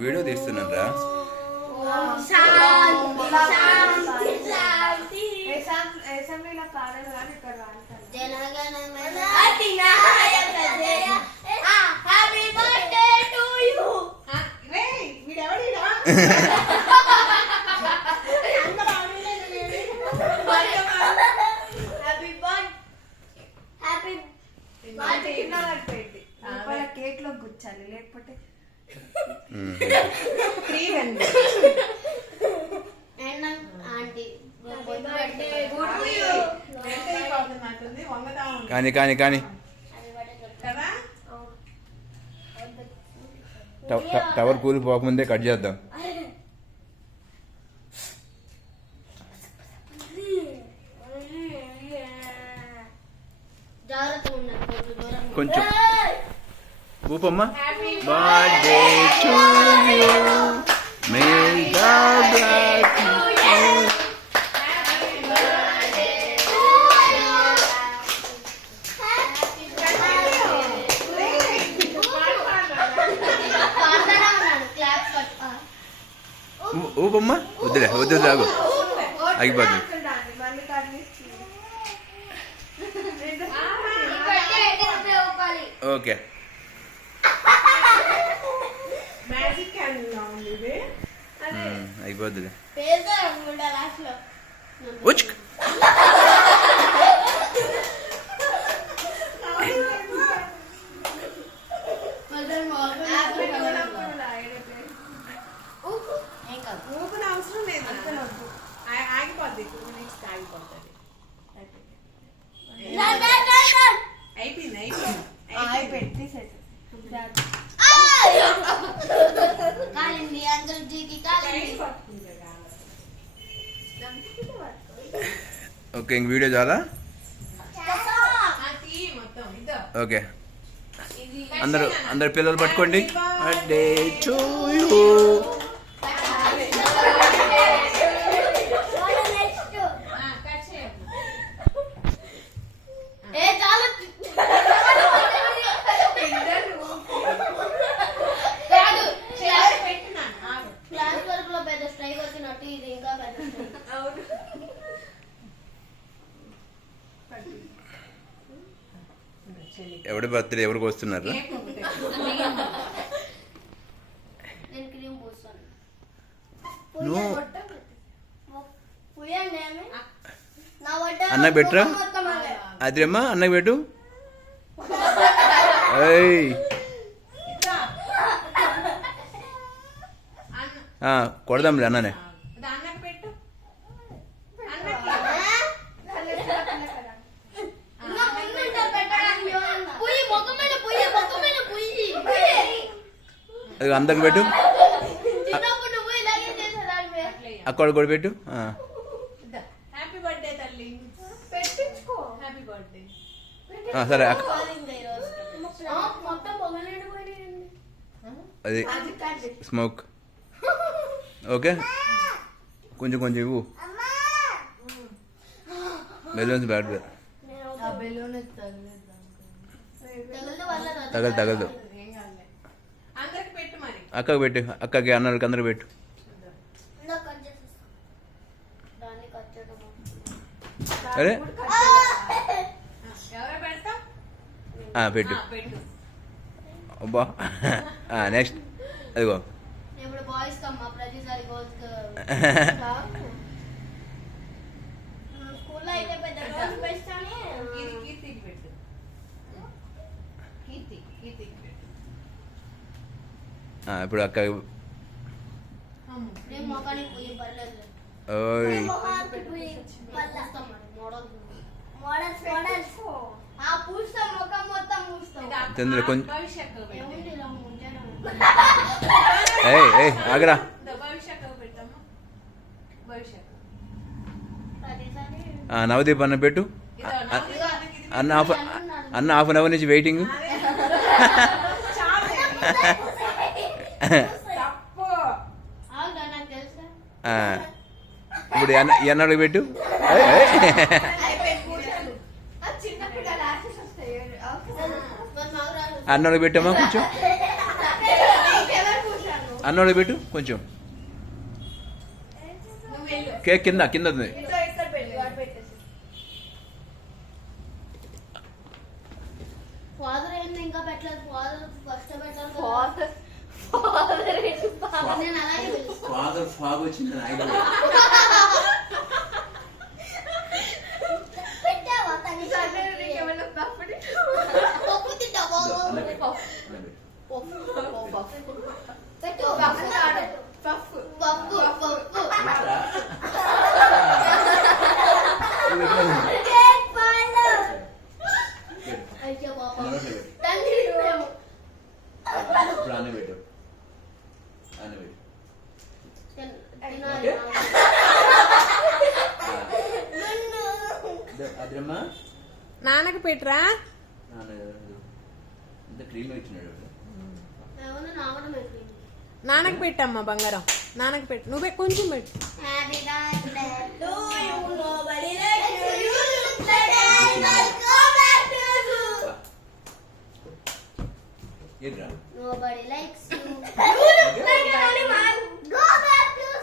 Video తీస్తున్నారా? Cake లో గుచ్చాలి, లేకపోతే కానీ కానీ కానీ టవర్ కూలిపోకముందే కట్ చేద్దాం. కొంచెం ఊపమ్మ. Birthday to you, may God bless you. ఊపమ్మ. వద్దులే వద్దు, ఆగు, ఆగిపోద్ది. ఓకే, అయిపోద్ది. ఓకే, ఇంక వీడియో చాలా. ఓకే, అందరు పిల్లలు పట్టుకోండి. Birthday to you. ఎవడి బర్త్డే ఎవరికి వస్తున్నారు? అన్న బెట్రా, అదిరమ్మా అన్నకు పెట్టు. కొడదాంలే అన్ననే. అది అందరికి పెట్టు, అక్కడ కూడా పెట్టు. సరే, అది స్మోక్. ఓకే, కొంచెం కొంచెం ఇవ్వు. బెలూన్స్ బ్యాడ్ తగలదు. అక్కకి పెట్టు, అక్కకి అన్నలకి అందరూ పెట్టు. అరే పెట్టు. అబ్బా, నెక్స్ట్ అదిగో. ఇప్పుడు అక్క చంద్ర కొంచెం ఆగరా. నవదీప్ అన్న పెట్టు. అన్న హాఫ్ అన్ అవర్ నుంచి వెయిటింగ్. ఇప్పుడు ఎన్నడికి పెట్టు. అన్నోళ్ళకి పెట్టమ్మా కొంచెం, అన్నోళ్ళకి పెట్టు కొంచెం. కేక్ కింద కింద ఉంది. ఫాదర్ ఫాగ్ వచ్చింది. నాన్నకి పెట్టరా, నాన్నకి పెట్టమ్మా బంగారం, నాన్నకి పెట్టు. నువ్వే కొంచెం పెట్టు. Nobody likes you.